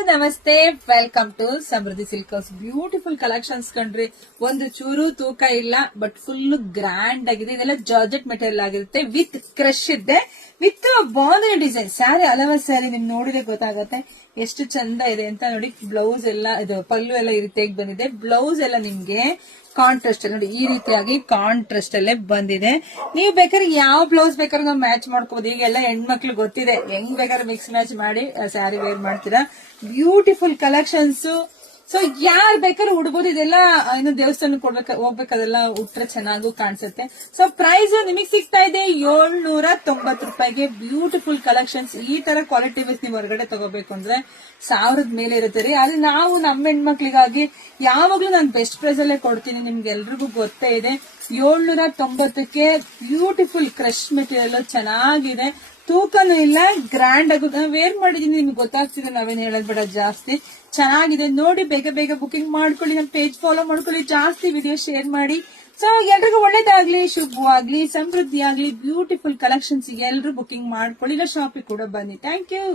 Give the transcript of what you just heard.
ಎಲ್ಲರಿಗೂ ನಮಸ್ತೆ. Welcome to Samruddhi silk house. Beautiful collections ಕಂಡ್ರಿ. ಒಂದು ಚೂರು ತೂಕ ಇಲ್ಲ, ಬಟ್ ಫುಲ್ ಗ್ರ್ಯಾಂಡ್ ಆಗಿದೆ. ಇದೆಲ್ಲ ಜಾರ್ಜೆಟ್ ಮೆಟೀರಿಯಲ್ ಆಗಿರುತ್ತೆ, ವಿತ್ ಕ್ರಶ್ ಇದೆ, ವಿತ್ ಬಾಂಧನಿ ಡಿಸೈನ್. ಸ್ಯಾರಿ ಅಲವ ಸ್ಯಾರಿ ನಿಮ್ ನೋಡಿದ್ರೆ ಗೊತ್ತಾಗತ್ತೆ ಎಷ್ಟು ಚಂದ ಇದೆ ಅಂತ. ನೋಡಿ, ಬ್ಲೌಸ್ ಎಲ್ಲ ಇದು ಪಲ್ಲು ಎಲ್ಲ ಈ ರೀತಿಯಾಗಿ ಬಂದಿದೆ. ಬ್ಲೌಸ್ ಎಲ್ಲ ನಿಮ್ಗೆ ಕಾಂಟ್ರಾಸ್ಟ್ ನೋಡಿ, ಈ ರೀತಿಯಾಗಿ ಕಾಂಟ್ರಾಸ್ಟ್ ಅಲ್ಲೇ ಬಂದಿದೆ. ನೀವು ಬೇಕಾದ್ರೆ ಯಾವ ಬ್ಲೌಸ್ ಬೇಕಾದ್ರೆ ನಾವು ಮ್ಯಾಚ್ ಮಾಡ್ಕೋಬಹುದು. ಈಗೆಲ್ಲ ಹೆಣ್ಮಕ್ಳು ಗೊತ್ತಿದೆ, ಹೆಂಗ್ ಬೇಕಾದ್ರೆ ಮಿಕ್ಸ್ ಮ್ಯಾಚ್ ಮಾಡಿ ಸ್ಯಾರಿ ವೇರ್ ಮಾಡ್ತೀರಾ. Beautiful collections. ಸೊ ಯಾರು ಬೇಕಾದ್ರೂ ಉಡ್ಬೋದು. ಇದೆಲ್ಲ ಇನ್ನು ದೇವಸ್ಥಾನಕ್ಕೆ ಹೋಗ್ಬೇಕಾದೆಲ್ಲ ಉಟ್ರೆ ಚೆನ್ನಾಗೂ ಕಾಣಿಸುತ್ತೆ. ಸೊ ಪ್ರೈಸ್ ನಿಮಗೆ ಸಿಗ್ತಾ ಇದೆ 790 ರೂಪಾಯಿಗೆ. Beautiful collections. ಈ ತರ ಕ್ವಾಲಿಟಿ ವೈಸ್ ನೀವು ಹೊರಗಡೆ ತಗೋಬೇಕು ಅಂದ್ರೆ 1000 ಮೇಲೆ ಇರುತ್ತೆ ರೀ. ಆದ್ರೆ ನಾವು ನಮ್ಮ ಹೆಣ್ಮಕ್ಳಿಗಾಗಿ ಯಾವಾಗ್ಲೂ ನಾನು ಬೆಸ್ಟ್ ಪ್ರೈಸ್ ಅಲ್ಲೇ ಕೊಡ್ತೀನಿ. ನಿಮ್ಗೆ ಎಲ್ರಿಗೂ ಗೊತ್ತೇ ಇದೆ. 790ಕ್ಕೆ ಬ್ಯೂಟಿಫುಲ್ ಕ್ರಶ್ ಮೆಟೀರಿಯಲ್ ಚೆನ್ನಾಗಿದೆ, ತೂಕನೂ ಇಲ್ಲ, ಗ್ರ್ಯಾಂಡ್ ಆಗುತ್ತೆ. ವೇರ್ ಮಾಡಿದೀನಿ, ನಿಮ್ಗೆ ಗೊತ್ತಾಗ್ತಿದೆ, ನಾವೇನ್ ಹೇಳೋದ್ ಬೇಡ. ಜಾಸ್ತಿ ಚೆನ್ನಾಗಿದೆ ನೋಡಿ. ಬೇಗ ಬೇಗ ಬುಕಿಂಗ್ ಮಾಡ್ಕೊಳ್ಳಿ, ನಮ್ಮ ಪೇಜ್ ಫಾಲೋ ಮಾಡ್ಕೊಳ್ಳಿ, ಜಾಸ್ತಿ ವಿಡಿಯೋ ಶೇರ್ ಮಾಡಿ. ಸೊ ಎಲ್ರಿಗೂ ಒಳ್ಳೇದಾಗ್ಲಿ, ಶುಭವಾಗ್ಲಿ, ಸಮೃದ್ಧಿ ಆಗ್ಲಿ. ಬ್ಯೂಟಿಫುಲ್ ಕಲೆಕ್ಷನ್ಸ್ ಎಲ್ರು ಬುಕಿಂಗ್ ಮಾಡ್ಕೊಳ್ಳಿ, ಇಲ್ಲ ಶಾಪಿಗೆ ಕೂಡ ಬನ್ನಿ. Thank you.